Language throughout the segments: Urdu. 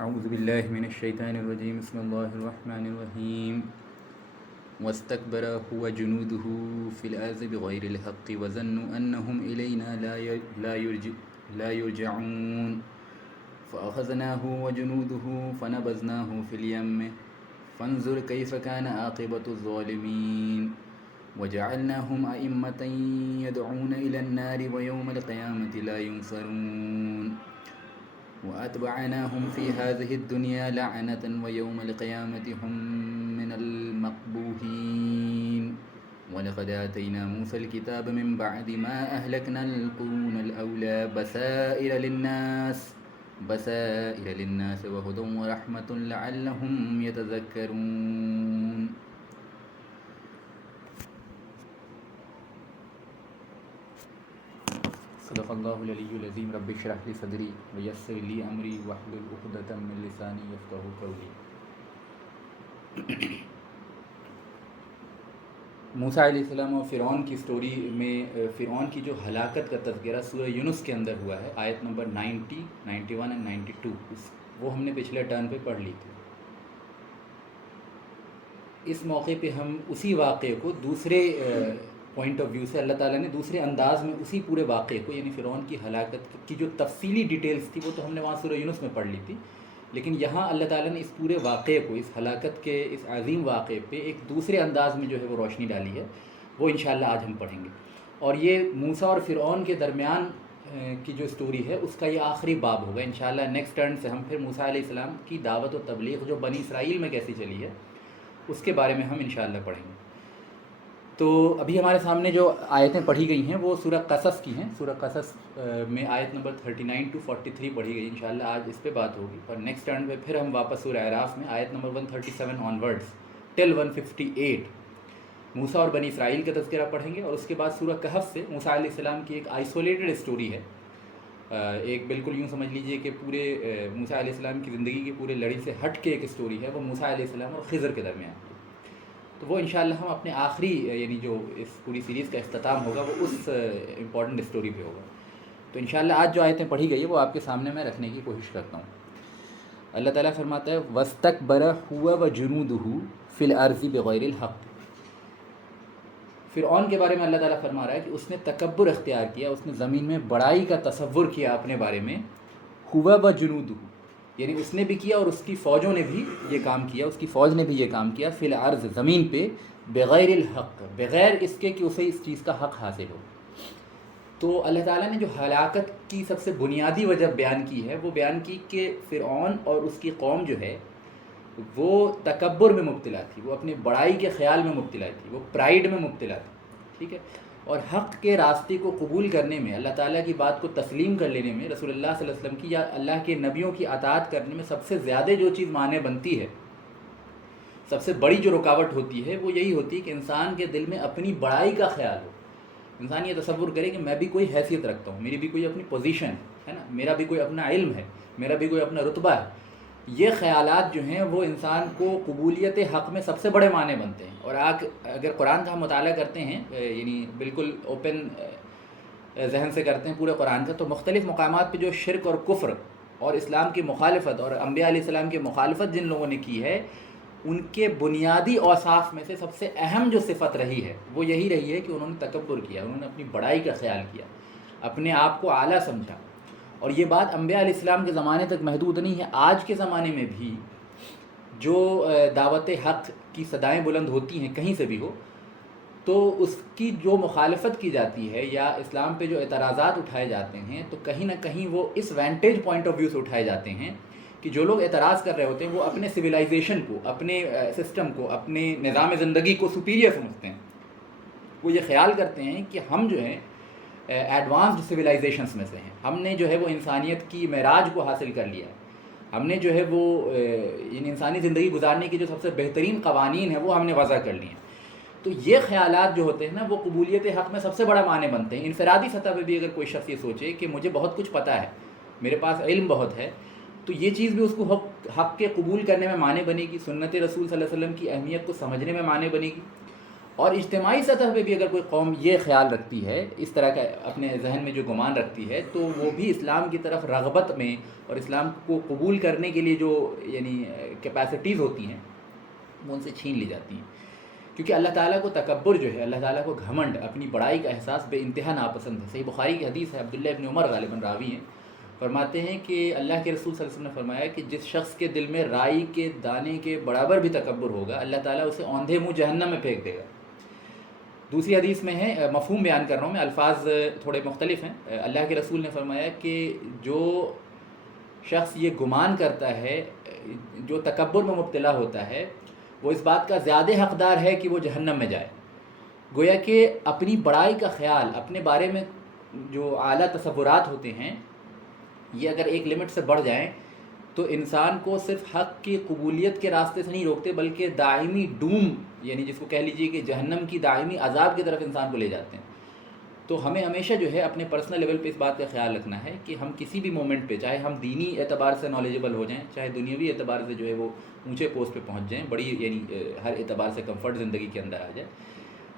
اعوذ باللہ من الشیطان الرجیم بسم اللہ الرحمن الرحیم واستكبر هو جنوده في الأرض بغير الحق وظنوا أنهم إلينا لا يرجعون فأخذناه وجنوده فنبذناه في اليم فانظر كيف كان عاقبة الظالمين وجعلناهم أئمة يدعون إلى النار ويوم القيامة لا ينصرون وأتبعناهم في هذه الدنيا لعنة ويوم القيامة هم من المقبوحين ولقد آتينا موسى الكتاب من بعد ما أهلكنا القرون الأولى بصائر للناس وهدى ورحمة لعلهم يتذكرون. صدق اللہ العلی العظیم. رب اشرح لی صدری ویسر لی امری واحلل عقدۃ من لسانی یفقہوا قولی. موسیٰ علیہ السلام اور فرعون کی سٹوری میں فرعون کی جو ہلاکت کا تذکرہ سورہ یونس کے اندر ہوا ہے، آیت نمبر 90، 91 اور 92، وہ ہم نے پچھلے ٹرن پہ پڑھ لی تھی. اس موقع پہ ہم اسی واقعے کو دوسرے پوائنٹ آف ویو سے، اللہ تعالیٰ نے دوسرے انداز میں اسی پورے واقعے کو، یعنی فرعون کی ہلاکت کی جو تفصیلی ڈیٹیلز تھی وہ تو ہم نے وہاں سورہ یونس میں پڑھ لی تھی، لیکن یہاں اللہ تعالیٰ نے اس پورے واقعے کو، اس ہلاکت کے اس عظیم واقعے پہ ایک دوسرے انداز میں جو ہے وہ روشنی ڈالی ہے، وہ انشاءاللہ آج ہم پڑھیں گے. اور یہ موسیٰ اور فرعون کے درمیان کی جو سٹوری ہے اس کا یہ آخری باب ہوگا انشاءاللہ. نیکسٹ ٹرن سے ہم پھر موسیٰ علیہ السلام کی دعوت و تبلیغ جو بنی اسرائیل میں کیسی چلی ہے اس کے بارے میں ہم انشاءاللہ پڑھیں گے. تو ابھی ہمارے سامنے جو آیتیں پڑھی گئی ہیں وہ سورہ قصص کی ہیں. سورہ قصص میں آیت نمبر 39 to 43 پڑھی گئی. انشاءاللہ آج اس پہ بات ہوگی، اور نیکسٹ ٹرن پہ پھر ہم واپس سورہ اعراف میں آیت نمبر 137 آنورڈز ٹل 158 موسیٰ اور بنی اسرائیل کا تذکرہ پڑھیں گے. اور اس کے بعد سورہ کہف سے موسیٰ علیہ السلام کی ایک آئسولیٹڈ اسٹوری ہے، ایک بالکل یوں سمجھ لیجئے کہ پورے موسیٰ علیہ السلام کی زندگی کی پورے لڑی سے ہٹ کے ایک اسٹوری ہے، وہ موسیٰ علیہ السلام اور خضر کے درمیان. تو وہ انشاءاللہ ہم اپنے آخری، یعنی جو اس پوری سیریز کا اختتام ہوگا وہ اس امپورٹنٹ اسٹوری پہ ہوگا. تو انشاءاللہ آج جو آیتیں پڑھی گئی ہے وہ آپ کے سامنے میں رکھنے کی کوشش کرتا ہوں. اللہ تعالیٰ فرماتا ہے وَاسْتَكْبَرَ هُوَ وَجُنُودُهُ فِي الْأَرْضِ بِغَيْرِ الْحَقِّ. فرعون کے بارے میں اللہ تعالیٰ فرما رہا ہے کہ اس نے تکبر اختیار کیا، اس نے زمین میں بڑائی کا تصور کیا اپنے بارے میں. هُوَ وَجُنُودُهُ، یعنی اس نے بھی کیا اور اس کی فوجوں نے بھی یہ کام کیا، اس کی فوج نے بھی یہ کام کیا. فی الارض، زمین پہ، بغیر الحق، بغیر اس کے کہ اسے اس چیز کا حق حاصل ہو. تو اللہ تعالیٰ نے جو ہلاکت کی سب سے بنیادی وجہ بیان کی ہے وہ بیان کی کہ فرعون اور اس کی قوم جو ہے وہ تکبر میں مبتلا تھی، وہ اپنی بڑائی کے خیال میں مبتلا تھی، وہ پرائیڈ میں مبتلا تھی. ٹھیک ہے. اور حق کے راستے کو قبول کرنے میں، اللہ تعالیٰ کی بات کو تسلیم کر لینے میں، رسول اللہ صلی اللہ علیہ وسلم کی یا اللہ کے نبیوں کی اطاعت کرنے میں سب سے زیادہ جو چیز مانع بنتی ہے، سب سے بڑی جو رکاوٹ ہوتی ہے وہ یہی ہوتی ہے کہ انسان کے دل میں اپنی بڑائی کا خیال ہو. انسان یہ تصور کرے کہ میں بھی کوئی حیثیت رکھتا ہوں، میری بھی کوئی اپنی پوزیشن ہے نا، میرا بھی کوئی اپنا علم ہے، میرا بھی کوئی اپنا رتبہ ہے. یہ خیالات جو ہیں وہ انسان کو قبولیت حق میں سب سے بڑے معنی بنتے ہیں. اور اگر قرآن کا ہم مطالعہ کرتے ہیں، یعنی بالکل اوپن ذہن سے کرتے ہیں پورے قرآن کا، تو مختلف مقامات پہ جو شرک اور کفر اور اسلام کی مخالفت اور انبیاء علیہ السلام کی مخالفت جن لوگوں نے کی ہے، ان کے بنیادی اوصاف میں سے سب سے اہم جو صفت رہی ہے وہ یہی رہی ہے کہ انہوں نے تکبر کیا، انہوں نے اپنی بڑائی کا خیال کیا، اپنے آپ کو اعلیٰ سمجھا. اور یہ بات انبیاء علیہ السلام کے زمانے تک محدود نہیں ہے، آج کے زمانے میں بھی جو دعوت حق کی صدائیں بلند ہوتی ہیں کہیں سے بھی ہو، تو اس کی جو مخالفت کی جاتی ہے یا اسلام پہ جو اعتراضات اٹھائے جاتے ہیں تو کہیں نہ کہیں وہ اس وینٹیج پوائنٹ آف ویو سے اٹھائے جاتے ہیں کہ جو لوگ اعتراض کر رہے ہوتے ہیں وہ اپنے سویلائزیشن کو، اپنے سسٹم کو، اپنے نظام زندگی کو سپیریئر سمجھتے ہیں. وہ یہ خیال کرتے ہیں کہ ہم جو ہیں ایڈوانسڈ سویلائزیشنس میں سے ہیں، ہم نے جو ہے وہ انسانیت کی معراج کو حاصل کر لیا ہے، ہم نے جو ہے وہ انسانی زندگی گزارنے کی جو سب سے بہترین قوانین ہیں وہ ہم نے وضع کر لی ہیں. تو یہ خیالات جو ہوتے ہیں نا وہ قبولیت حق میں سب سے بڑا معنی بنتے ہیں. انفرادی سطح پہ بھی اگر کوئی شخص یہ سوچے کہ مجھے بہت کچھ پتہ ہے، میرے پاس علم بہت ہے، تو یہ چیز بھی اس کو حق کے قبول کرنے میں معنی بنے گی، سنت رسول صلی اللہ علیہ وسلم کی اہمیت کو سمجھنے میں معنی بنے گی. اور اجتماعی سطح پہ بھی اگر کوئی قوم یہ خیال رکھتی ہے، اس طرح کا اپنے ذہن میں جو گمان رکھتی ہے، تو وہ بھی اسلام کی طرف رغبت میں اور اسلام کو قبول کرنے کے لیے جو یعنی کیپیسٹیز ہوتی ہیں وہ ان سے چھین لی جاتی ہیں. کیونکہ اللہ تعالیٰ کو تکبر جو ہے، اللہ تعالیٰ کو گھمنڈ، اپنی بڑائی کا احساس بے انتہا ناپسند ہے. صحیح بخاری کی حدیث ہے، عبداللہ ابن عمر غالباً راوی ہیں، فرماتے ہیں کہ اللہ کے رسول صلی اللہ علیہ وسلم نے فرمایا کہ جس شخص کے دل میں رائی کے دانے کے برابر بھی تکبر ہوگا، اللہ تعالیٰ اسے اوندھے منہ جہنم میں پھینک دے گا. دوسری حدیث میں ہے، مفہوم بیان کر رہا ہوں میں، الفاظ تھوڑے مختلف ہیں. اللہ کے رسول نے فرمایا کہ جو شخص یہ گمان کرتا ہے، جو تکبر میں مبتلا ہوتا ہے، وہ اس بات کا زیادہ حقدار ہے کہ وہ جہنم میں جائے. گویا کہ اپنی بڑائی کا خیال، اپنے بارے میں جو اعلیٰ تصورات ہوتے ہیں، یہ اگر ایک لمٹ سے بڑھ جائیں تو انسان کو صرف حق کی قبولیت کے راستے سے نہیں روکتے، بلکہ دائمی ڈوم، یعنی جس کو کہہ لیجئے کہ جہنم کی دائمی عذاب کی طرف انسان کو لے جاتے ہیں. تو ہمیں ہمیشہ جو ہے اپنے پرسنل لیول پہ اس بات کا خیال رکھنا ہے کہ ہم کسی بھی مومنٹ پہ، چاہے ہم دینی اعتبار سے نالجبل ہو جائیں، چاہے دنیاوی اعتبار سے جو ہے وہ اونچے پوسٹ پہ پہنچ جائیں، بڑی یعنی ہر اعتبار سے کمفرٹ زندگی کے اندر آ جائے،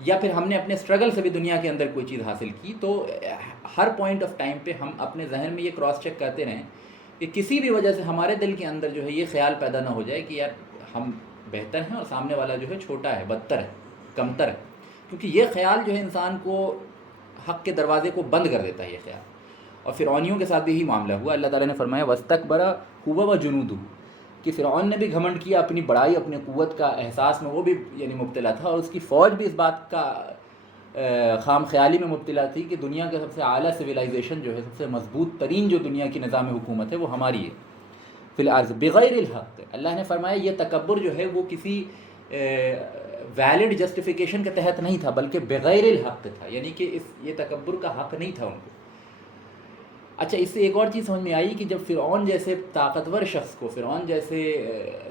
یا پھر ہم نے اپنے اسٹرگل سے بھی دنیا کے اندر کوئی چیز حاصل کی، تو ہر پوائنٹ آف ٹائم پہ ہم اپنے ذہن میں یہ کراس چیک کرتے رہیں کہ کسی بھی وجہ سے ہمارے دل کے اندر جو ہے یہ خیال پیدا نہ ہو جائے کہ یار ہم بہتر ہیں اور سامنے والا جو ہے چھوٹا ہے، بدتر ہے، کمتر ہے. کیونکہ یہ خیال جو ہے انسان کو حق کے دروازے کو بند کر دیتا ہے یہ خیال. اور فرعونیوں کے ساتھ بھی یہی معاملہ ہوا. اللہ تعالیٰ نے فرمایا وَاسْتَكْبَرَ هُوَ وَجُنُودُهُ، کہ فرعون نے بھی گھمنڈ کیا، اپنی بڑائی، اپنی قوت کا احساس میں وہ بھی یعنی مبتلا تھا، اور اس کی فوج بھی اس بات کا خام خیالی میں مبتلا تھی کہ دنیا کا سب سے اعلیٰ سویلائزیشن جو ہے، سب سے مضبوط ترین جو دنیا کی نظام حکومت ہے، وہ ہماری ہے فی الارض بغیر الحق. اللہ نے فرمایا یہ تکبر جو ہے وہ کسی ویلڈ جسٹیفیکیشن کے تحت نہیں تھا، بلکہ بغیر الحق تھا، یعنی کہ یہ تکبر کا حق نہیں تھا ان کو. اچھا، اس سے ایک اور چیز سمجھ میں آئی کہ جب فرعون جیسے طاقتور شخص کو، فرعون جیسے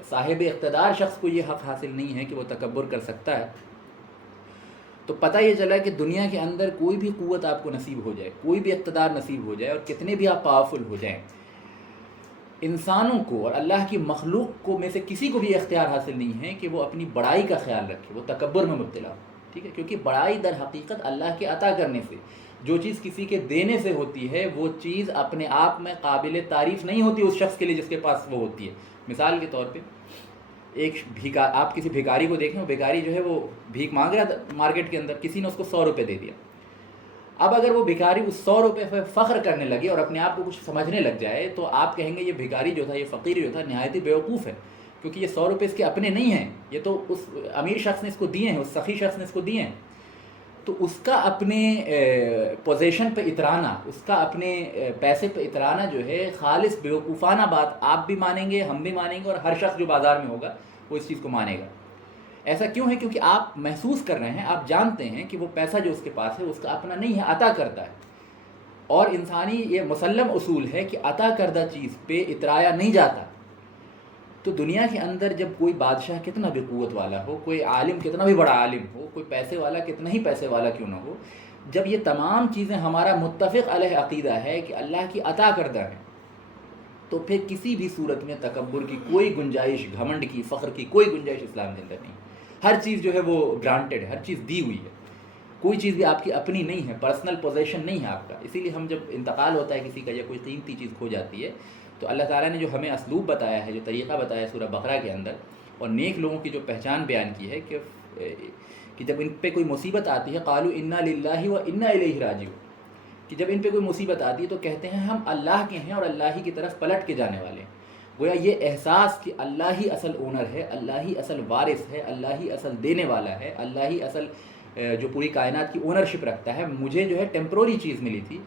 صاحب اقتدار شخص کو یہ حق حاصل نہیں ہے کہ وہ تکبر کر سکتا ہے، تو پتہ یہ چلا کہ دنیا کے اندر کوئی بھی قوت آپ کو نصیب ہو جائے، کوئی بھی اقتدار نصیب ہو جائے، اور کتنے بھی آپ پاورفل ہو جائیں، انسانوں کو اور اللہ کی مخلوق کو میں سے کسی کو بھی اختیار حاصل نہیں ہے کہ وہ اپنی بڑائی کا خیال رکھے، وہ تکبر میں مبتلا ہو. ٹھیک ہے، کیونکہ بڑائی در حقیقت اللہ کے عطا کرنے سے، جو چیز کسی کے دینے سے ہوتی ہے، وہ چیز اپنے آپ میں قابل تعریف نہیں ہوتی اس شخص کے لیے جس کے پاس وہ ہوتی ہے. مثال کے طور پہ آپ کسی بھیکاری کو دیکھیں، وہ بھیکاری جو ہے وہ بھیک مانگ رہا تھا مارکیٹ کے اندر، کسی نے اس کو 100 روپے دے دیا. اب اگر وہ بھیکاری اس 100 روپے پہ فخر کرنے لگے اور اپنے آپ کو کچھ سمجھنے لگ جائے، تو آپ کہیں گے یہ بھیکاری جو تھا، یہ فقیر جو تھا، نہایت ہی بیوقوف ہے، کیونکہ یہ 100 روپے اس کے اپنے نہیں ہیں، یہ تو اس امیر شخص نے اس کو دیے ہیں، اس سخی شخص نے اس کو دیے ہیں. تو اس کا اپنے پوزیشن پہ اترانا، اس کا اپنے پیسے پہ اترانا جو ہے خالص بیوقوفانہ بات آپ بھی مانیں گے، ہم بھی مانیں گے، اور ہر شخص جو بازار میں ہوگا وہ اس چیز کو مانے گا. ایسا کیوں ہے؟ کیونکہ آپ محسوس کر رہے ہیں، آپ جانتے ہیں کہ وہ پیسہ جو اس کے پاس ہے اس کا اپنا نہیں ہے، عطا کرتا ہے. اور انسانی یہ مسلم اصول ہے کہ عطا کردہ چیز پہ اترایا نہیں جاتا. تو دنیا کے اندر جب کوئی بادشاہ کتنا بھی قوت والا ہو، کوئی عالم کتنا بھی بڑا عالم ہو، کوئی پیسے والا کتنا ہی پیسے والا کیوں نہ ہو، جب یہ تمام چیزیں ہمارا متفق علیہ عقیدہ ہے کہ اللہ کی عطا کردہ ہے، تو پھر کسی بھی صورت میں تکبر کی کوئی گنجائش، گھمنڈ کی، فخر کی کوئی گنجائش اسلام کے اندر نہیں. ہر چیز جو ہے وہ گرانٹیڈ ہے، ہر چیز دی ہوئی ہے، کوئی چیز بھی آپ کی اپنی نہیں ہے، پرسنل پوزیشن نہیں ہے آپ کا. اسی لیے ہم جب انتقال ہوتا ہے کسی کا یا کوئی قیمتی چیز کھو جاتی ہے، تو اللہ تعالیٰ نے جو ہمیں اسلوب بتایا ہے، جو طریقہ بتایا ہے سورہ بقرہ کے اندر، اور نیک لوگوں کی جو پہچان بیان کی ہے کہ جب ان پہ کوئی مصیبت آتی ہے، قالوا انا للہ و انا الیہ راجعون، کہ جب ان پہ کوئی مصیبت آتی ہے تو کہتے ہیں ہم اللہ کے ہیں اور اللہ ہی کی طرف پلٹ کے جانے والے ہیں. گویا یہ احساس کہ اللہ ہی اصل اونر ہے، اللہ ہی اصل وارث ہے، اللہ ہی اصل دینے والا ہے، اللہ ہی اصل جو پوری کائنات کی اونرشپ رکھتا ہے، مجھے جو ہے ٹیمپروری چیز ملی تھی،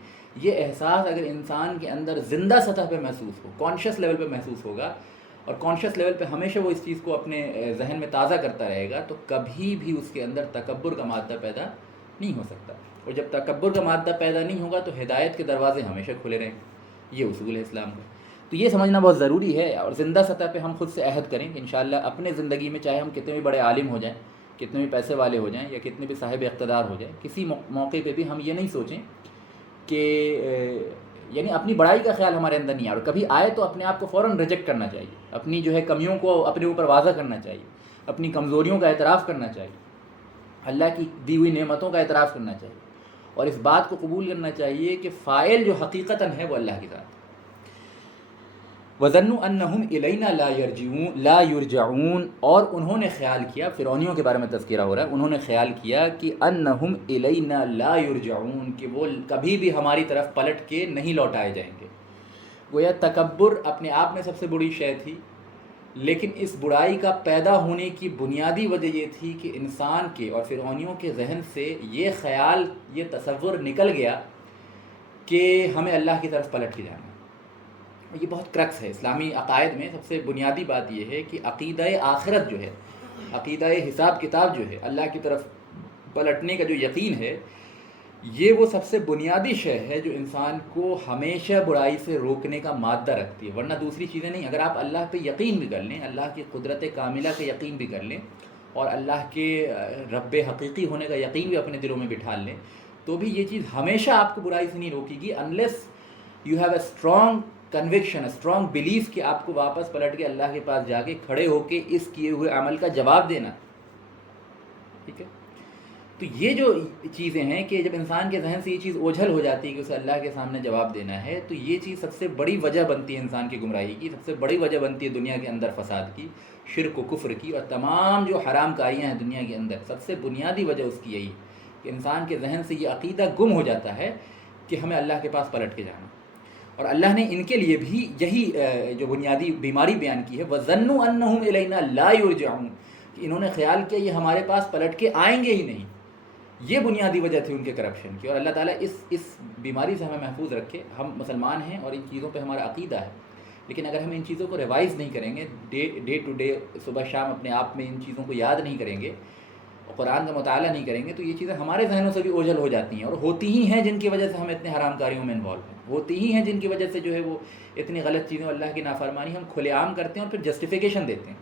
یہ احساس اگر انسان کے اندر زندہ سطح پہ محسوس ہو، کانشیس لیول پہ محسوس ہوگا، اور کانشیس لیول پہ ہمیشہ وہ اس چیز کو اپنے ذہن میں تازہ کرتا رہے گا، تو کبھی بھی اس کے اندر تکبر کا مادہ پیدا نہیں ہو سکتا. اور جب تکبر کا مادہ پیدا نہیں ہوگا تو ہدایت کے دروازے ہمیشہ کھلے رہیں گے. یہ اصول ہے اسلام کا. تو یہ سمجھنا بہت ضروری ہے، اور زندہ سطح پہ ہم خود سے عہد کریں کہ انشاءاللہ اپنے زندگی میں چاہے ہم کتنے بھی بڑے عالم ہو جائیں، کتنے بھی پیسے والے ہو جائیں، یا کتنے بھی صاحب اقتدار ہو جائیں، کسی موقع پہ بھی ہم یہ نہیں سوچیں کہ یعنی اپنی بڑائی کا خیال ہمارے اندر نہیں آئے، اور کبھی آئے تو اپنے آپ کو فوراً ریجیکٹ کرنا چاہیے، اپنی جو ہے کمیوں کو اپنے اوپر واضح کرنا چاہیے، اپنی کمزوریوں کا اعتراف کرنا چاہیے. اللہ کی دی ہوئی نعمتوں کا اعتراف کرنا چاہیے اور اس بات کو قبول کرنا چاہیے کہ فاعل جو حقیقتاً ہے وہ اللہ کی ذات ہے۔ وَظَنُّوا أَنَّهُمْ إِلَيْنَا لَا يُرْجَعُونَ، اور انہوں نے خیال کیا، فرعونیوں کے بارے میں تذکرہ ہو رہا ہے، انہوں نے خیال کیا کہ أَنَّهُمْ إِلَيْنَا لَا يُرْجَعُونَ، کہ وہ کبھی بھی ہماری طرف پلٹ کے نہیں لوٹائے جائیں گے۔ گویا تکبر اپنے آپ میں سب سے بڑی شے تھی، لیکن اس برائی کا پیدا ہونے کی بنیادی وجہ یہ تھی کہ انسان کے اور فرعونیوں کے ذہن سے یہ خیال، یہ تصور نکل گیا کہ ہمیں اللہ کی طرف پلٹ کے جانا ہے۔ یہ بہت کرکس ہے اسلامی عقائد میں، سب سے بنیادی بات یہ ہے کہ عقیدہ آخرت جو ہے، عقیدہ حساب کتاب جو ہے، اللہ کی طرف پلٹنے کا جو یقین ہے، یہ وہ سب سے بنیادی شے ہے جو انسان کو ہمیشہ برائی سے روکنے کا مادہ رکھتی ہے، ورنہ دوسری چیزیں نہیں۔ اگر آپ اللہ پہ یقین بھی کر لیں، اللہ کی قدرت کاملہ کا یقین بھی کر لیں اور اللہ کے رب حقیقی ہونے کا یقین بھی اپنے دلوں میں بٹھا لیں، تو بھی یہ چیز ہمیشہ آپ کو برائی سے نہیں روکے گی unless you have a strong conviction, a strong belief کہ آپ کو واپس پلٹ کے اللہ کے پاس جا کے کھڑے ہو کے اس کیے ہوئے عمل کا جواب دینا۔ ٹھیک ہے، تو یہ جو چیزیں ہیں کہ جب انسان کے ذہن سے یہ چیز اوجھل ہو جاتی ہے کہ اسے اللہ کے سامنے جواب دینا ہے، تو یہ چیز سب سے بڑی وجہ بنتی ہے انسان کی گمراہی کی، سب سے بڑی وجہ بنتی ہے دنیا کے اندر فساد کی، شرک و کفر کی، اور تمام جو حرام کاریاں ہیں دنیا کے اندر، سب سے بنیادی وجہ اس کی یہی ہے کہ انسان کے ذہن سے یہ عقیدہ گم ہو جاتا ہے کہ ہمیں اللہ کے پاس پلٹ کے جانا۔ اور اللہ نے ان کے لیے بھی یہی جو بنیادی بیماری بیان کی ہے، وَظَنُّوا أَنَّهُمْ إِلَيْنَا لَا يُرْجَعُونَ، کہ انہوں نے خیال کیا یہ ہمارے پاس پلٹ کے آئیں گے ہی نہیں۔ یہ بنیادی وجہ تھی ان کے کرپشن کی، اور اللہ تعالیٰ اس بیماری سے ہمیں محفوظ رکھے۔ ہم مسلمان ہیں اور ان چیزوں پہ ہمارا عقیدہ ہے، لیکن اگر ہم ان چیزوں کو ریوائز نہیں کریں گے، ڈے ٹو ڈے، صبح شام اپنے آپ میں ان چیزوں کو یاد نہیں کریں گے، قرآن کا مطالعہ نہیں کریں گے، تو یہ چیزیں ہمارے ذہنوں سے بھی اوجھل ہو جاتی ہیں، اور ہوتی ہی ہیں جن کی وجہ سے ہم اتنے حرام کاریوں میں انوالو ہیں، ہوتی ہی ہیں جن کی وجہ سے جو ہے وہ اتنی غلط چیزیں، اللہ کی نافرمانی ہم کھلے عام کرتے ہیں اور پھر جسٹیفیکیشن دیتے ہیں،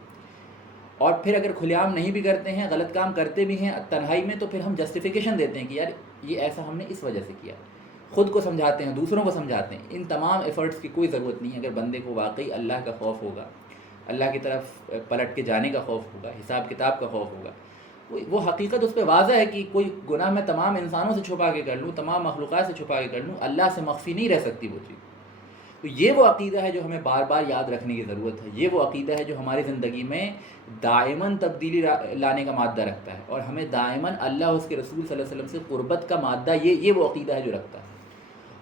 اور پھر اگر کھلے عام نہیں بھی کرتے ہیں، غلط کام کرتے بھی ہیں تنہائی میں، تو پھر ہم جسٹیفیکیشن دیتے ہیں کہ یار یہ ایسا ہم نے اس وجہ سے کیا، خود کو سمجھاتے ہیں، دوسروں کو سمجھاتے ہیں۔ ان تمام ایفرٹس کی کوئی ضرورت نہیں ہے۔ اگر بندے کو واقعی اللہ کا خوف ہوگا، اللہ کی طرف پلٹ کے جانے کا خوف ہوگا، حساب کتاب کا خوف ہوگا، وہ حقیقت اس پہ واضح ہے کہ کوئی گناہ میں تمام انسانوں سے چھپا کے کر لوں، تمام مخلوقات سے چھپا کے کر لوں، اللہ سے مخفی نہیں رہ سکتی وہ چیز۔ تو یہ وہ عقیدہ ہے جو ہمیں بار بار یاد رکھنے کی ضرورت ہے، یہ وہ عقیدہ ہے جو ہماری زندگی میں دائماً تبدیلی لانے کا مادہ رکھتا ہے، اور ہمیں دائماً اللہ اور اس کے رسول صلی اللہ علیہ وسلم سے قربت کا مادہ، یہ وہ عقیدہ ہے جو رکھتا ہے۔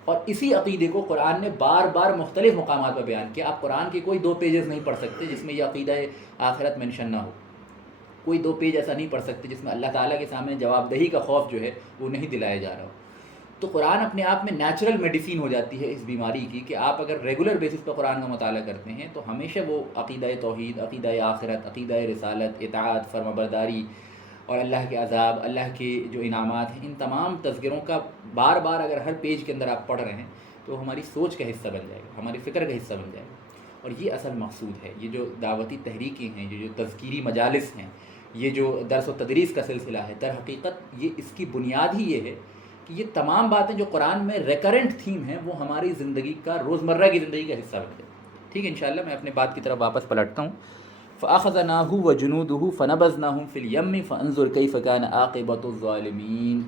اور اسی عقیدے کو قرآن نے بار بار مختلف مقامات پر بیان کیا۔ آپ قرآن کے کوئی 2 پیجز نہیں پڑھ سکتے جس میں یہ عقیدہ آخرت مینشن نہ ہو، کوئی 2 پیج ایسا نہیں پڑھ سکتے جس میں اللہ تعالیٰ کے سامنے جواب دہی کا خوف جو ہے وہ نہیں دلایا جا رہا ہو۔ تو قرآن اپنے آپ میں نیچرل میڈیسین ہو جاتی ہے اس بیماری کی، کہ آپ اگر ریگولر بیسس پر قرآن کا مطالعہ کرتے ہیں تو ہمیشہ وہ عقیدہ توحید، عقیدہ آخرت، عقیدہ رسالت، اطاعت، فرمانبرداری اور اللہ کے عذاب، اللہ کے جو انعامات ہیں، ان تمام تذکروں کا بار بار اگر ہر پیج کے اندر آپ پڑھ رہے ہیں تو ہماری سوچ کا حصہ بن جائے گا، ہماری فکر کا حصہ بن جائے گا۔ اور یہ اصل مقصود ہے۔ یہ جو دعوتی تحریکیں ہیں، جو تذکیری مجالس ہیں، یہ جو درس و تدریس کا سلسلہ ہے، در حقیقت یہ اس کی بنیاد ہی یہ ہے کہ یہ تمام باتیں جو قرآن میں ریکرنٹ تھیم ہیں وہ ہماری زندگی کا، روزمرہ کی زندگی کا حصہ بن جائے۔ ٹھیک ہے، انشاءاللہ میں اپنے بات کی طرف واپس پلٹتا ہوں۔ فَأَخَذْنَاهُ وَجُنُودُهُ فَنَبَذْنَاهُمْ فِي الْيَمِّ فَانظُرْ كَيْفَ كَانَ عَاقِبَةُ الظَّالِمِينَ۔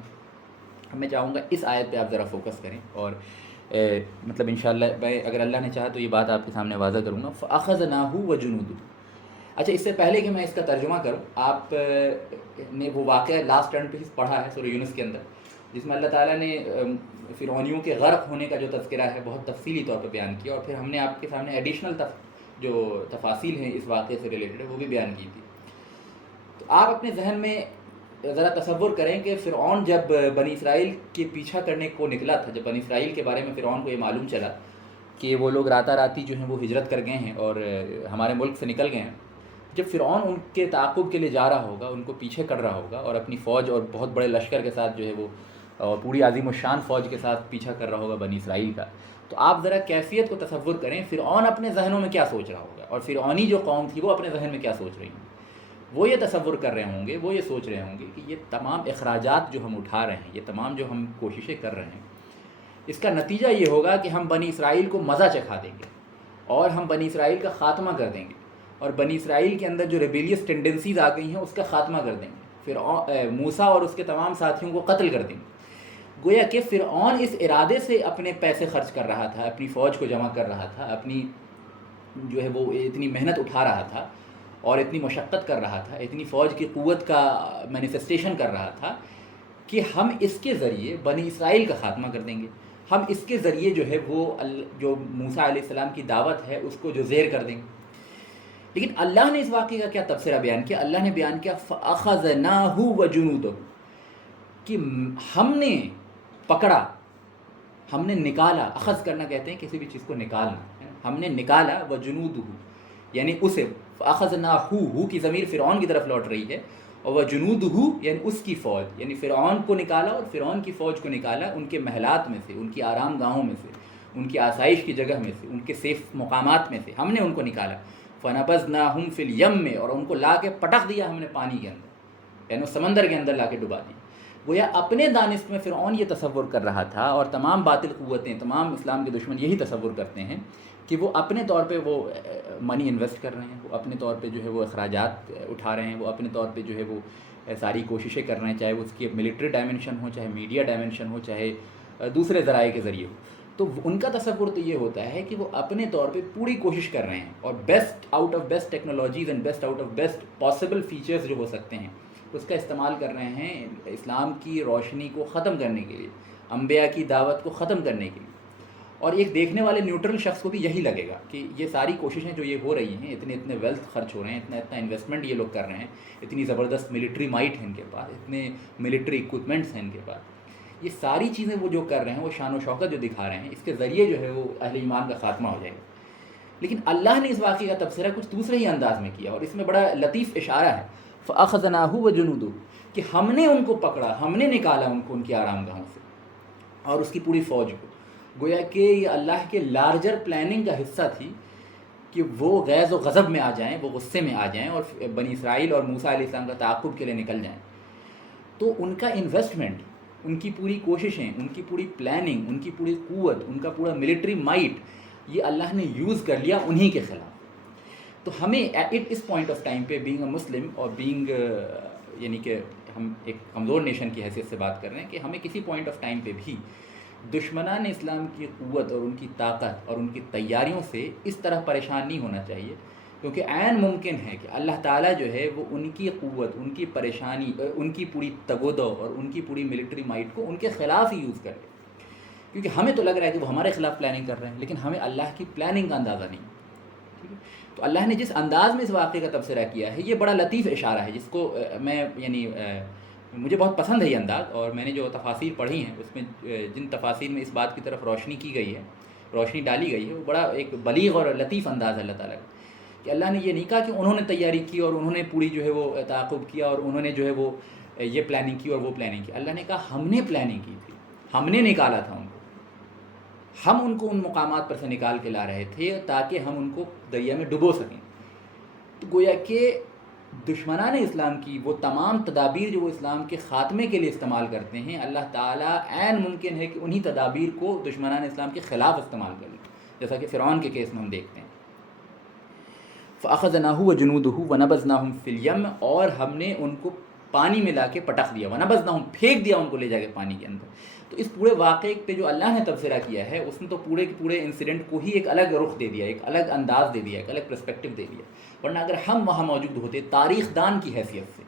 میں چاہوں گا اس آیت پہ آپ ذرا فوکس کریں، اور مطلب انشاءاللہ میں اگر اللہ نے چاہا تو یہ بات آپ کے سامنے واضح کروں گا۔ فَأَخَذْنَاهُ وَجُنُودُهُ۔ اچھا، اس سے پہلے کہ میں اس کا ترجمہ کروں، آپ نے وہ واقعہ لاسٹ ٹرن پہ پڑھا ہے سورہ یونس کے اندر، جس میں اللہ تعالیٰ نے فرعونیوں کے غرق ہونے کا جو تذکرہ ہے بہت تفصیلی طور پہ بیان کیا، اور پھر ہم نے آپ کے سامنے ایڈیشنل جو تفاصیل ہیں اس واقعے سے ریلیٹڈ وہ بھی بیان کی تھی۔ تو آپ اپنے ذہن میں ذرا تصور کریں کہ فرعون جب بنی اسرائیل کے پیچھا کرنے کو نکلا تھا، جب بنی اسرائیل کے بارے میں فرعون کو یہ معلوم چلا کہ وہ لوگ راتہ راتی جو ہیں وہ ہجرت کر گئے ہیں اور ہمارے ملک سے نکل گئے ہیں، جب فرعون ان کے تعاقب کے لیے جا رہا ہوگا، ان کو پیچھے کر رہا ہوگا اور اپنی فوج اور بہت بڑے لشکر کے ساتھ جو ہے وہ پوری عظیم الشان فوج کے ساتھ پیچھا کر رہا ہوگا بنی اسرائیل کا، تو آپ ذرا کیفیت کو تصور کریں، فرعون اپنے ذہنوں میں کیا سوچ رہا ہوگا، اور فرعونی جو قوم تھی وہ اپنے ذہن میں کیا سوچ رہی ہیں۔ وہ یہ تصور کر رہے ہوں گے، وہ یہ سوچ رہے ہوں گے کہ یہ تمام اخراجات جو ہم اٹھا رہے ہیں، یہ تمام جو ہم کوششیں کر رہے ہیں، اس کا نتیجہ یہ ہوگا کہ ہم بنی اسرائیل کو مزہ چکھا دیں گے، اور ہم بنی اسرائیل کا خاتمہ کر دیں گے، اور بنی اسرائیل کے اندر جو ریبیلیس ٹینڈنسیز آ گئی ہیں اس کا خاتمہ کر دیں گے۔ موسیٰ اور اس کے تمام ساتھیوں کو قتل کر دیں گے. گویا کہ فرعون اس ارادے سے اپنے پیسے خرچ کر رہا تھا، اپنی فوج کو جمع کر رہا تھا، اپنی جو ہے وہ اتنی محنت اٹھا رہا تھا اور اتنی مشقت کر رہا تھا، اتنی فوج کی قوت کا مینیفیسٹیشن کر رہا تھا کہ ہم اس کے ذریعے بنی اسرائیل کا خاتمہ کر دیں گے، ہم اس کے ذریعے جو ہے وہ جو موسیٰ علیہ السلام کی دعوت ہے اس کو جو زیر کر دیں گے. لیکن اللہ نے اس واقعے کا کیا تبصرہ بیان کیا؟ اللہ نے بیان کیا فَأَخَذْنَاهُ وَجُنُودَهُ کہ ہم نے پکڑا، ہم نے نکالا. اخذ کرنا کہتے ہیں کسی بھی چیز کو نکالنا، ہم نے نکالا وَجُنُودُهُ یعنی اسے. فَأَخَذْنَاهُ کی ضمیر فرعون کی طرف لوٹ رہی ہے، اور وَجُنُودُهُ یعنی اس کی فوج، یعنی فرعون کو نکالا اور فرعون کی فوج کو نکالا ان کے محلات میں سے، ان کی آرام گاہوں میں سے، ان کی آسائش کی جگہ میں سے، ان کے سیف مقامات میں سے ہم نے ان کو نکالا. فَنَبَذْنَاهُمْ فِي الْيَمِّ اور ان کو لا کے پٹک دیا ہم نے پانی کے اندر، یعنی سمندر کے اندر لا کے ڈبا دیا. گویا اپنے دانست میں فرعون یہ تصور کر رہا تھا، اور تمام باطل قوتیں، تمام اسلام کے دشمن یہی تصور کرتے ہیں کہ وہ اپنے طور پہ وہ منی انویسٹ کر رہے ہیں، وہ اپنے طور پہ جو ہے وہ اخراجات اٹھا رہے ہیں، وہ اپنے طور پہ جو ہے وہ ساری کوششیں کر رہے ہیں، چاہے وہ اس کی ملٹری ڈائمنشن ہو، چاہے میڈیا ڈائمنشن ہو، چاہے دوسرے ذرائع کے ذریعے ہو. تو ان کا تصور تو یہ ہوتا ہے کہ وہ اپنے طور پہ پوری کوشش کر رہے ہیں، اور best out of best technologies and best out of best possible features جو ہو سکتے ہیں اس کا استعمال کر رہے ہیں اسلام کی روشنی کو ختم کرنے کے لیے، انبیاء کی دعوت کو ختم کرنے کے لیے. اور ایک دیکھنے والے نیوٹرل شخص کو بھی یہی لگے گا کہ یہ ساری کوششیں جو یہ ہو رہی ہیں، اتنے ویلتھ خرچ ہو رہے ہیں، اتنا انویسٹمنٹ یہ لوگ کر رہے ہیں، اتنی زبردست ملٹری مائٹ ہے ان کے پاس، اتنے ملٹری اکوپمنٹس ہیں ان کے پاس، یہ ساری چیزیں وہ جو کر رہے ہیں، وہ شان و شوکت جو دکھا رہے ہیں، اس کے ذریعے جو ہے وہ اہل ایمان کا خاتمہ ہو جائے گا. لیکن اللہ نے اس واقعے کا تبصرہ کچھ دوسرے ہی انداز میں کیا، اور اس میں بڑا لطیف اشارہ ہے. فَأَخَذْنَاهُ وَجُنُودُهُ کہ ہم نے ان کو پکڑا، ہم نے نکالا ان کو ان کی آرام گاہوں سے اور اس کی پوری فوج کو. گویا کہ یہ اللہ کے لارجر پلاننگ کا حصہ تھی کہ وہ غیظ و غضب میں آ جائیں، وہ غصے میں آ جائیں اور بنی اسرائیل اور موسیٰ علیہ السلام کا تعاقب کے لیے نکل جائیں. تو ان کا انویسٹمنٹ، ان کی پوری کوششیں، ان کی پوری پلاننگ، ان کی پوری قوت، ان کا پورا ملٹری مائٹ یہ اللہ نے یوز کر لیا انہی کے خلاف. تو ہمیں اس پوائنٹ آف ٹائم پہ بینگ اے مسلم اور بینگ یعنی کہ ہم ایک کمزور نیشن کی حیثیت سے بات کر رہے ہیں کہ ہمیں کسی پوائنٹ آف ٹائم پہ بھی دشمنان اسلام کی قوت اور ان کی طاقت اور ان کی تیاریوں سے اس طرح پریشان نہیں ہونا چاہیے، کیونکہ عین ممکن ہے کہ اللہ تعالیٰ جو ہے وہ ان کی قوت، ان کی پریشانی، ان کی پوری تگودو اور ان کی پوری ملٹری مائٹ کو ان کے خلاف ہی یوز کر لے. کیونکہ ہمیں تو لگ رہا ہے کہ وہ ہمارے خلاف پلاننگ کر رہے ہیں، لیکن ہمیں اللہ کی پلاننگ کا اندازہ نہیں. ٹھیک ہے، تو اللہ نے جس انداز میں اس واقعے کا تبصرہ کیا ہے یہ بڑا لطیف اشارہ ہے، جس کو میں یعنی مجھے بہت پسند ہے یہ انداز. اور میں نے جو تفاسیر پڑھی ہیں اس میں جن تفاسیر میں اس بات کی طرف روشنی کی گئی ہے، روشنی ڈالی گئی ہے، وہ بڑا ایک بلیغ اور لطیف انداز ہے اللہ تعالیٰ کا. کہ اللہ نے یہ نہیں کہا کہ انہوں نے تیاری کی اور انہوں نے پوری جو ہے وہ تعاقب کیا اور انہوں نے جو ہے وہ یہ پلاننگ کی اور وہ پلاننگ کی. اللہ نے کہا ہم نے پلاننگ کی تھی، ہم نے نکالا تھا ان کو، ہم ان کو ان مقامات پر سے نکال کے لا رہے تھے تاکہ ہم ان کو دریا میں ڈبو سکیں. تو گویا کہ دشمنان اسلام کی وہ تمام تدابیر جو وہ اسلام کے خاتمے کے لیے استعمال کرتے ہیں، اللہ تعالیٰ عین ممکن ہے کہ انہی تدابیر کو دشمنان اسلام کے خلاف استعمال کر لیں، جیسا کہ فرعون کے کیس میں ہم دیکھتے ہیں. فَأَخَذْنَاهُ وَجُنُودُهُ وَنَبَذْنَاهُمْ فِي الْيَمِّ اور ہم نے ان کو پانی میں لا کے پٹخ دیا. وَنَبَذْنَاهُمْ پھینک دیا ان کو لے جا کے پانی کے اندر. تو اس پورے واقعے پہ جو اللہ نے تبصرہ کیا ہے اس نے تو پورے کے پورے انسیڈنٹ کو ہی ایک الگ رخ دے دیا، ایک الگ انداز دے دیا، ایک الگ پرسپیکٹو دے دیا. ورنہ اگر ہم وہاں موجود ہوتے تاریخ دان کی حیثیت سے،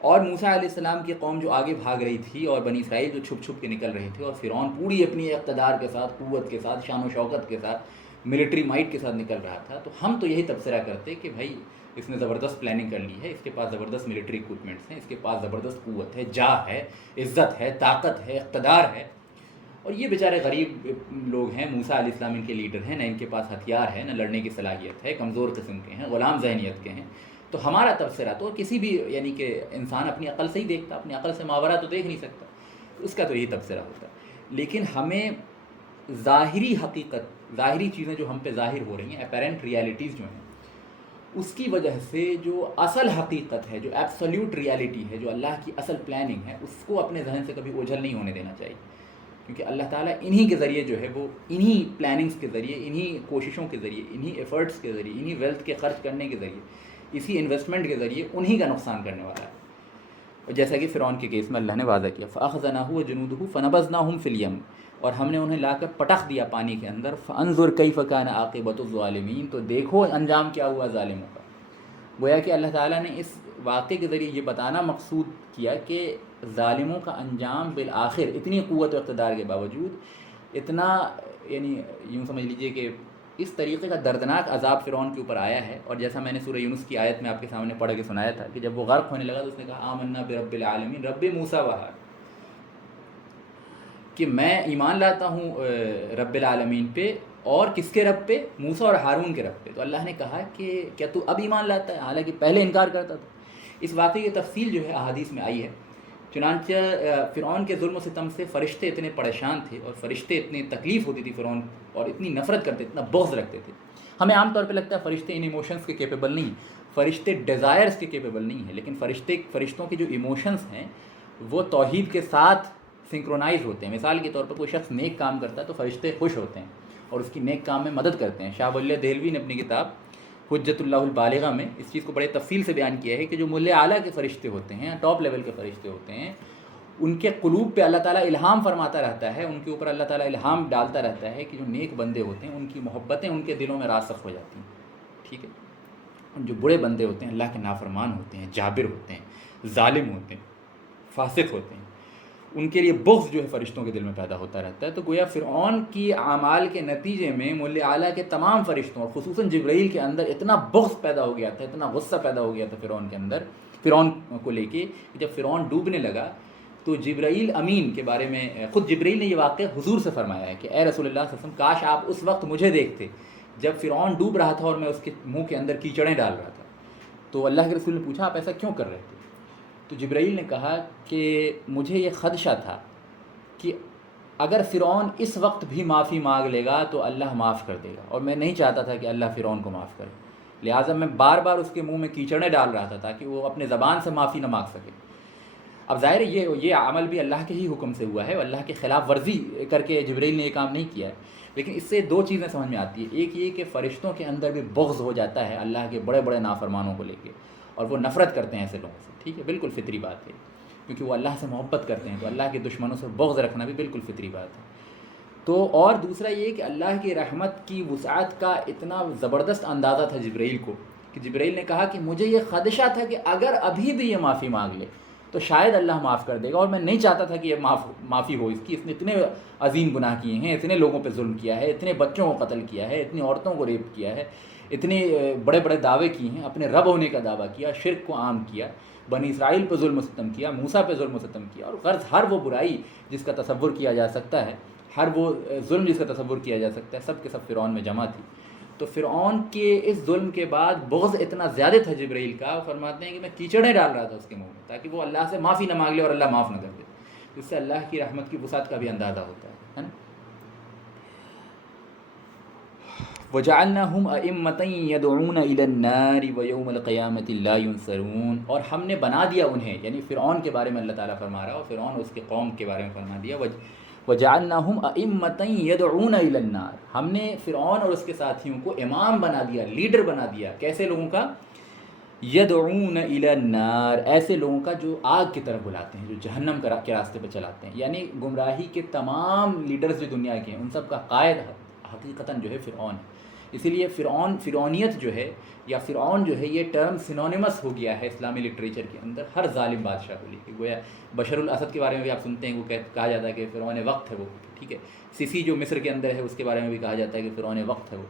اور موسیٰ علیہ السلام کی قوم جو آگے بھاگ رہی تھی اور بنی اسرائیل جو چھپ چھپ کے نکل رہے تھے، اور فرعون پوری اپنی اقتدار کے ساتھ، قوت کے ساتھ، شان و شوکت کے ساتھ، ملٹری مائٹ کے ساتھ نکل رہا تھا، تو ہم تو یہی تبصرہ کرتے کہ بھائی اس نے زبردست پلاننگ کر لی ہے، اس کے پاس زبردست ملٹری اکوپمنٹس ہیں، اس کے پاس زبردست قوت ہے، جاہ ہے، عزت ہے، طاقت ہے، اقتدار ہے. اور یہ بیچارے غریب لوگ ہیں، موسیٰ علیہ السلام ان کے لیڈر ہیں، نہ ان کے پاس ہتھیار ہے، نہ لڑنے کی صلاحیت ہے، کمزور قسم کے ہیں، غلام ذہنیت کے ہیں. تو ہمارا تبصرہ تو کسی بھی یعنی کہ انسان اپنی عقل سے ہی دیکھتا، اپنی عقل سے ماورا تو دیکھ نہیں سکتا، اس کا تو یہی تبصرہ ہوتا ہے. لیکن ہمیں ظاہری حقیقت، ظاہری چیزیں جو ہم پہ ظاہر ہو رہی ہیں، اپیرنٹ ریالٹیز جو ہیں، اس کی وجہ سے جو اصل حقیقت ہے، جو ایبسلیوٹ ریالٹی ہے، جو اللہ کی اصل پلاننگ ہے، اس کو اپنے ذہن سے کبھی اوجھل نہیں ہونے دینا چاہیے. کیونکہ اللہ تعالیٰ انہی کے ذریعے جو ہے وہ انہی پلاننگز کے ذریعے، انہی کوششوں کے ذریعے، انہی ایفرٹس کے ذریعے، انہی ویلتھ کے خرچ کرنے کے ذریعے، اسی انویسٹمنٹ کے ذریعے انہی کا نقصان کرنے والا ہے. اور جیسا کہ فرعون کے کیس میں اللہ نے واضح کیا فَأَخَذْنَاهُ وَجُنُودُهُ فَنَبَذْنَاهُمْ فِي الْيَمِّ، اور ہم نے انہیں لا کر پٹخ دیا پانی کے اندر. فَانظُرْ كَيْفَ كَانَ عَاقِبَةُ الظَّالِمِينَ، تو دیکھو انجام کیا ہوا ظالموں کا. گویا کہ اللہ تعالیٰ نے اس واقعے کے ذریعے یہ بتانا مقصود کیا کہ ظالموں کا انجام بالآخر اتنی قوت و اقتدار کے باوجود اتنا، یعنی یوں سمجھ لیجئے کہ اس طریقے کا دردناک عذاب فرعون کے اوپر آیا ہے. اور جیسا میں نے سورہ یونس کی آیت میں آپ کے سامنے پڑھ کے سنایا تھا کہ جب وہ غرق ہونے لگا تو اس نے کہا آمنا برب العالمین رب موسیٰ و ہارون، کہ میں ایمان لاتا ہوں رب العالمین پہ، اور کس کے رب پہ؟ موسیٰ اور ہارون کے رب پہ. تو اللہ نے کہا کہ کیا تو اب ایمان لاتا ہے، حالانکہ پہلے انکار کرتا تھا. اس واقعے کی تفصیل جو ہے احادیث میں آئی ہے. چنانچہ فرعون کے ظلم و ستم سے فرشتے اتنے پریشان تھے اور فرشتے اتنی تکلیف ہوتی تھی فرعون، اور اتنی نفرت کرتے، اتنا بغض رکھتے تھے. ہمیں عام طور پہ لگتا ہے فرشتے ان ایموشنز کے کیپیبل نہیں، فرشتے ڈیزائرز کے کیپیبل نہیں ہیں، لیکن فرشتوں کے جو ایموشنز ہیں وہ توحید کے ساتھ سنکرونائز ہوتے ہیں. مثال کے طور پر کوئی شخص نیک کام کرتا ہے تو فرشتے خوش ہوتے ہیں اور اس کی نیک کام میں مدد کرتے ہیں. شاہ ولی اللہ دہلوی نے اپنی کتاب حجت اللہ البالغہ میں اس چیز کو بڑے تفصیل سے بیان کیا ہے کہ جو ملۂ اعلیٰ کے فرشتے ہوتے ہیں، ٹاپ لیول کے فرشتے ہوتے ہیں، ان کے قلوب پہ اللہ تعالیٰ الہام فرماتا رہتا ہے، ان کے اوپر اللہ تعالیٰ الہام ڈالتا رہتا ہے کہ جو نیک بندے ہوتے ہیں ان کی محبتیں ان کے دلوں میں راسخ ہو جاتی ہیں. ٹھیک ہے. جو برے بندے ہوتے ہیں، اللہ کے نافرمان ہوتے ہیں، جابر ہوتے ہیں، ظالم ہوتے ہیں، فاسق ہوتے ہیں، ان کے لیے بغض جو ہے فرشتوں کے دل میں پیدا ہوتا رہتا ہے. تو گویا فرعون کی اعمال کے نتیجے میں ملۂ اعلیٰ کے تمام فرشتوں اور خصوصاً جبرائیل کے اندر اتنا بغض پیدا ہو گیا تھا، اتنا غصہ پیدا ہو گیا تھا فرعون کے اندر، فرعون کو لے کے. جب فرعون ڈوبنے لگا تو جبرائیل امین کے بارے میں خود جبرائیل نے یہ واقعہ حضور سے فرمایا ہے کہ اے رسول اللہ صلی اللہ علیہ وسلم، کاش آپ اس وقت مجھے دیکھتے جب فرعون ڈوب رہا تھا اور میں اس کے منہ کے اندر کیچڑیں ڈال رہا تھا. تو اللہ کے رسول نے پوچھا آپ ایسا کیوں کر رہے تھے؟ تو جبرائیل نے کہا کہ مجھے یہ خدشہ تھا کہ اگر فرعون اس وقت بھی معافی مانگ لے گا تو اللہ معاف کر دے گا، اور میں نہیں چاہتا تھا کہ اللہ فرعون کو معاف کرے، لہٰذا میں بار بار اس کے منہ میں کیچڑیں ڈال رہا تھا تاکہ وہ اپنے زبان سے معافی نہ مانگ سکے. اب ظاہر ہے یہ عمل بھی اللہ کے ہی حکم سے ہوا ہے، اللہ کی خلاف ورزی کر کے جبرائیل نے یہ کام نہیں کیا ہے. لیکن اس سے دو چیزیں سمجھ میں آتی ہیں. ایک یہ کہ فرشتوں کے اندر بھی بغض ہو جاتا ہے اللہ کے بڑے بڑے نافرمانوں کو لے کے، اور وہ نفرت کرتے ہیں ایسے لوگوں سے. ٹھیک ہے، بالکل فطری بات ہے، کیونکہ وہ اللہ سے محبت کرتے ہیں، تو اللہ کے دشمنوں سے بغض رکھنا بھی بالکل فطری بات ہے. تو اور دوسرا یہ کہ اللہ کی رحمت کی وسعت کا اتنا زبردست اندازہ تھا جبرائیل کو کہ جبرائیل نے کہا کہ مجھے یہ خدشہ تھا کہ اگر ابھی بھی یہ معافی مانگ لے تو شاید اللہ معاف کر دے گا، اور میں نہیں چاہتا تھا کہ یہ معافی ہو اس کی. اس نے اتنے عظیم گناہ کیے ہیں، اتنے لوگوں پہ ظلم کیا ہے، اتنے بچوں کو قتل کیا ہے، اتنی عورتوں کو ریپ کیا ہے، اتنے بڑے بڑے دعوے کیے ہیں، اپنے رب ہونے کا دعویٰ کیا، شرک کو عام کیا، بنی اسرائیل پہ ظلم و ستم کیا، موسیٰ پہ ظلم و ستم کیا، اور غرض ہر وہ برائی جس کا تصور کیا جا سکتا ہے، ہر وہ ظلم جس کا تصور کیا جا سکتا ہے، سب کے سب فرعون میں جمع تھی. تو فرعون کے اس ظلم کے بعد بغض اتنا زیادہ تھا جبرائیل کا، فرماتے ہیں کہ میں کیچڑیں ڈال رہا تھا اس کے منہ میں تاکہ وہ اللہ سے معافی نہ مانگ لے اور اللہ معاف نہ کر دے. اس سے اللہ کی رحمت کی وسعت کا بھی اندازہ ہوتا ہے نا. وَجَعَلْنَاهُمْ أَئِمَّةً يَدْعُونَ إِلَى النَّارِ وَيَوْمَ الْقِيَامَةِ لَا يُنصَرُونَ، اور ہم نے بنا دیا انہیں، یعنی فرعون کے بارے میں اللہ تعالیٰ فرما رہا ہے، اور فرعون اور اس کے قوم کے بارے میں فرما دیا. وَجَعَلْنَاهُمْ أَئِمَّةً يَدْعُونَ إِلَى النَّارِ، ہم نے فرعون اور اس کے ساتھیوں کو امام بنا دیا، لیڈر بنا دیا. کیسے لوگوں کا؟ يَدْعُونَ إِلَى النَّارِ، ایسے لوگوں کا جو آگ کی طرف بلاتے ہیں، جو جہنم کے راستے پہ چلاتے ہیں. یعنی گمراہی کے تمام لیڈرز جو دنیا کے ہیں ان سب کا قائد حقیقتاً جو ہے فرعون ہے. اسی لیے فرعونیت جو ہے یا فرعون جو ہے یہ ٹرم سینونیمس ہو گیا ہے اسلامی لٹریچر کے اندر ہر ظالم بادشاہ کو لے کے. گویا بشر الاسد کے بارے میں بھی آپ سنتے ہیں، وہ کہا جاتا ہے کہ فرعون وقت ہے وہ. ٹھیک ہے، سیسی جو مصر کے اندر ہے اس کے بارے میں بھی کہا جاتا ہے کہ فرعون وقت ہے وہ.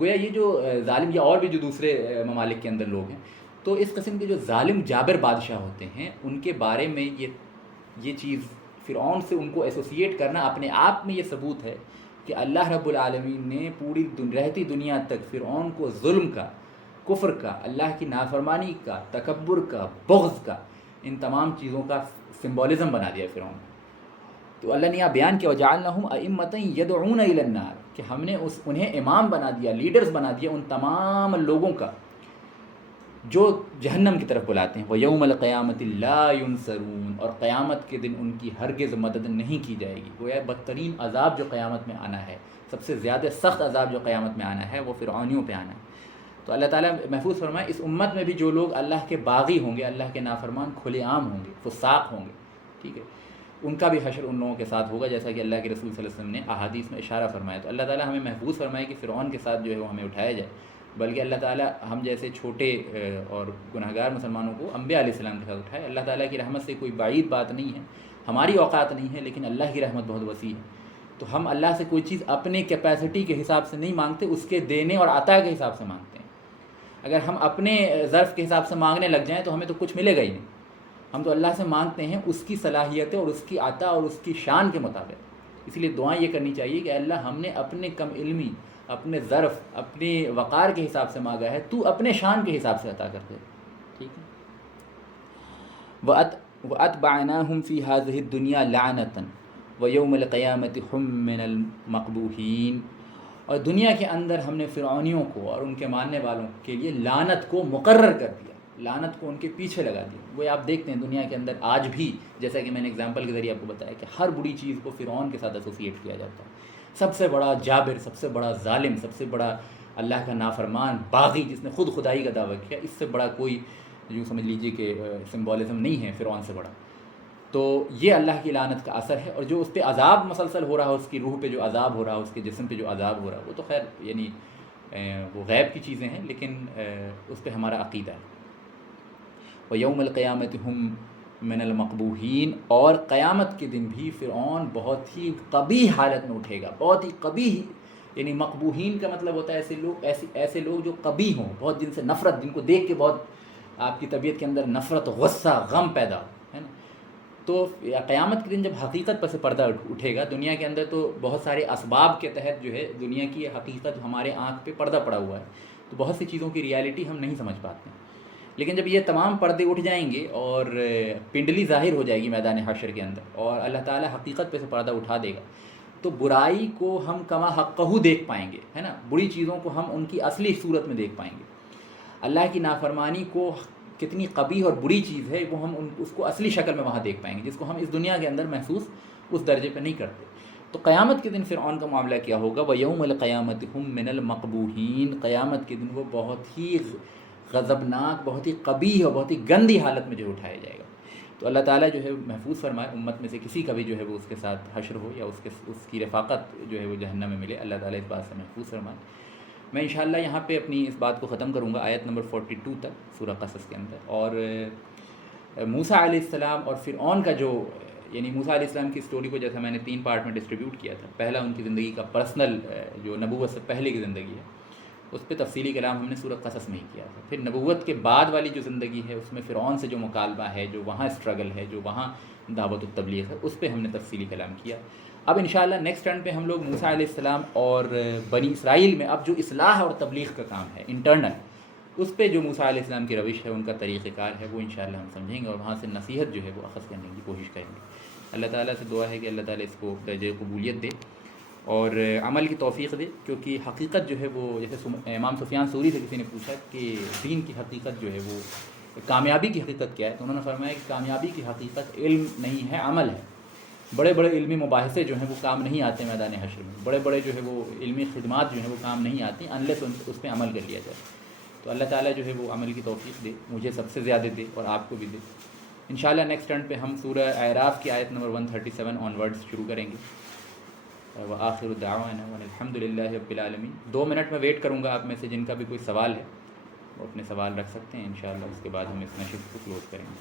گویا یہ جو ظالم یا اور بھی جو دوسرے ممالک کے اندر لوگ ہیں، تو اس قسم کے جو ظالم جابر بادشاہ ہوتے ہیں ان کے بارے میں یہ چیز فرعون سے ان کو ایسوسیٹ کرنا اپنے آپ میں یہ ثبوت ہے کہ اللہ رب العالمین نے پوری رہتی دنیا تک فرعون کو ظلم کا، کفر کا، اللہ کی نافرمانی کا، تکبر کا، بغض کا، ان تمام چیزوں کا سمبولزم بنا دیا فرعون. تو اللہ نے یہاں بیان کیا وَجَعَلْنَاهُمْ أَئِمَّةً يَدْعُونَ إِلَى النَّارِ، کہ ہم نے انہیں امام بنا دیا، لیڈرز بنا دیا ان تمام لوگوں کا جو جہنم کی طرف بلاتے ہیں. وَيَوْمَ الْقِيَامَةِ لَا يُنصَرُونَ، اور قیامت کے دن ان کی ہرگز مدد نہیں کی جائے گی. گویا بدترین عذاب جو قیامت میں آنا ہے، سب سے زیادہ سخت عذاب جو قیامت میں آنا ہے وہ فرعونیوں پہ آنا ہے. تو اللہ تعالیٰ محفوظ فرمائے اس امت میں بھی جو لوگ اللہ کے باغی ہوں گے، اللہ کے نافرمان کھلے عام ہوں گے، فساق ہوں گے، ٹھیک ہے، ان کا بھی حشر ان لوگوں کے ساتھ ہوگا، جیسا کہ اللہ کے رسول صلی اللہ علیہ وسلم نے احادیث میں اشارہ فرمایا۔ تو اللہ تعالیٰ ہمیں محفوظ فرمائے کہ فرعون کے ساتھ جو ہے وہ ہمیں اٹھایا جائے، بلکہ اللہ تعالیٰ ہم جیسے چھوٹے اور گنہگار مسلمانوں کو انبیاء علیہ السلام کے ساتھ اٹھائے۔ اللہ تعالیٰ کی رحمت سے کوئی بعید بات نہیں ہے، ہماری اوقات نہیں ہے، لیکن اللہ کی رحمت بہت وسیع ہے۔ تو ہم اللہ سے کوئی چیز اپنے کیپیسٹی کے حساب سے نہیں مانگتے، اس کے دینے اور عطا کے حساب سے مانگتے ہیں۔ اگر ہم اپنے ظرف کے حساب سے مانگنے لگ جائیں تو ہمیں تو کچھ ملے گا ہی نہیں۔ ہم تو اللہ سے مانگتے ہیں اس کی صلاحیتیں اور اس کی عطا اور اس کی شان کے مطابق۔ اس لیے دعائیں یہ کرنی چاہیے کہ اللہ ہم نے اپنے کم علمی، اپنے ظرف، اپنے وقار کے حساب سے مانگا ہے، تو اپنے شان کے حساب سے عطا کر دے، ٹھیک ہے۔ وَأَتْبَعْنَاهُمْ فِي هَذِهِ الدُّنْيَا لَعْنَةً وَيَوْمَ الْقِيَامَةِ هُمْ مِنَ الْمَقْبُوحِينَ، اور دنیا کے اندر ہم نے فرعونیوں کو اور ان کے ماننے والوں کے لیے لعنت کو مقرر کر دیا، لعنت کو ان کے پیچھے لگا دیا۔ وہ آپ دیکھتے ہیں دنیا کے اندر آج بھی، جیسا کہ میں نے اگزامپل کے ذریعے آپ کو بتایا کہ ہر بری چیز کو فرعون کے ساتھ ایسوسیٹ کیا جاتا ہے۔ سب سے بڑا جابر، سب سے بڑا ظالم، سب سے بڑا اللہ کا نافرمان، باغی، جس نے خود خدائی کا دعویٰ کیا، اس سے بڑا کوئی یوں سمجھ لیجئے کہ سمبولزم نہیں ہے فرعون سے بڑا۔ تو یہ اللہ کی لعنت کا اثر ہے، اور جو اس پہ عذاب مسلسل ہو رہا ہے، اس کی روح پہ جو عذاب ہو رہا ہے، اس کے جسم پہ جو عذاب ہو رہا ہے، وہ تو خیر یعنی وہ غیب کی چیزیں ہیں، لیکن اس پہ ہمارا عقیدہ ہے۔ وَيَوْمَ الْقِيَامَةِ هُمْ مِنَ الْمَقْبُوحِينَ، اور قیامت کے دن بھی فرعون بہت ہی قبیح حالت میں اٹھے گا، بہت ہی قبیح، یعنی مقبوحین کا مطلب ہوتا ہے ایسے لوگ جو قبیح ہوں، بہت جن سے نفرت، جن کو دیکھ کے بہت آپ کی طبیعت کے اندر نفرت، غصہ، غم پیدا ہے نا۔ تو قیامت کے دن جب حقیقت پر سے پردہ اٹھے گا، دنیا کے اندر تو بہت سارے اسباب کے تحت جو ہے دنیا کی حقیقت ہمارے آنکھ پہ پردہ پڑا ہوا ہے، تو بہت سی چیزوں کی ریالٹی ہم نہیں سمجھ پاتے ہیں۔ لیکن جب یہ تمام پردے اٹھ جائیں گے اور پنڈلی ظاہر ہو جائے گی میدان حشر کے اندر، اور اللہ تعالیٰ حقیقت پہ سے پردہ اٹھا دے گا، تو برائی کو ہم کما حقہ دیکھ پائیں گے، ہے نا، بری چیزوں کو ہم ان کی اصلی صورت میں دیکھ پائیں گے۔ اللہ کی نافرمانی کو کتنی قبیح اور بری چیز ہے، وہ ہم اس کو اصلی شکل میں وہاں دیکھ پائیں گے، جس کو ہم اس دنیا کے اندر محسوس اس درجے پہ نہیں کرتے۔ تو قیامت کے دن فرعون کا معاملہ کیا ہوگا؟ وَيَوْمَ الْقِيَامَةِ هُمْ مِنَ الْمَقْبُوحِينَ، قیامت کے دن وہ بہت ہی غضبناک، بہت ہی قبیح اور بہت ہی گندی حالت میں جو اٹھایا جائے گا۔ تو اللہ تعالیٰ جو ہے محفوظ فرمائے امت میں سے کسی کا بھی جو ہے وہ اس کے ساتھ حشر ہو یا اس کی رفاقت جو ہے وہ جہنم میں ملے، اللہ تعالیٰ اس بات سے محفوظ فرمائے۔ میں انشاءاللہ یہاں پہ اپنی اس بات کو ختم کروں گا آیت نمبر 42 تک سورہ قصص کے اندر، اور موسیٰ علیہ السلام اور فرعون کا جو، یعنی موسیٰ علیہ السلام کی سٹوری کو جیسا میں نے 3 پارٹ میں ڈسٹریبیوٹ کیا تھا، پہلا ان کی زندگی کا پرسنل جو نبوت سے پہلے کی زندگی ہے، اس پہ تفصیلی کلام ہم نے سورہ قصص میں ہی کیا تھا۔ پھر نبوت کے بعد والی جو زندگی ہے، اس میں فرعون سے جو مکالمہ ہے، جو وہاں اسٹرگل ہے، جو وہاں دعوت التبلیغ ہے، اس پہ ہم نے تفصیلی کلام کیا۔ اب انشاءاللہ نیکسٹ ٹرن پہ ہم لوگ موسیٰ علیہ السلام اور بنی اسرائیل میں اب جو اصلاح اور تبلیغ کا کام ہے انٹرنل، اس پہ جو موسیٰ علیہ السلام کی روش ہے، ان کا طریقہ کار ہے، وہ انشاءاللہ ہم سمجھیں گے، اور وہاں سے نصیحت جو ہے وہ اخذ کرنے کی کوشش کریں گے۔ اللہ تعالیٰ سے دعا ہے کہ اللہ تعالیٰ اس کو درجہ قبولیت دے اور عمل کی توفیق دے، کیونکہ حقیقت جو ہے وہ، جیسے امام سفیان ثوری سے کسی نے پوچھا کہ دین کی حقیقت جو ہے وہ، کامیابی کی حقیقت کیا ہے، تو انہوں نے فرمایا کہ کامیابی کی حقیقت علم نہیں ہے، عمل ہے۔ بڑے بڑے علمی مباحثے جو ہیں وہ کام نہیں آتے میدان حشر میں، بڑے بڑے جو ہے وہ علمی خدمات جو ہیں وہ کام نہیں آتی انلیس اس پہ عمل کر لیا جائے۔ تو اللہ تعالیٰ جو ہے وہ عمل کی توفیق دے، مجھے سب سے زیادہ دے اور آپ کو بھی دے۔ انشاءاللہ نیکسٹ ٹرن پہ ہم سورہ اعراف کی آیت نمبر 137 آن ورڈز شروع کریں گے۔ وآخر دعوانا الحمد للہ رب العالمین۔ 2 منٹ میں ویٹ کروں گا آپ میں سے جن کا بھی کوئی سوال ہے وہ اپنے سوال رکھ سکتے ہیں، انشاءاللہ اس کے بعد ہم اس نشست کو کلوز کریں گے۔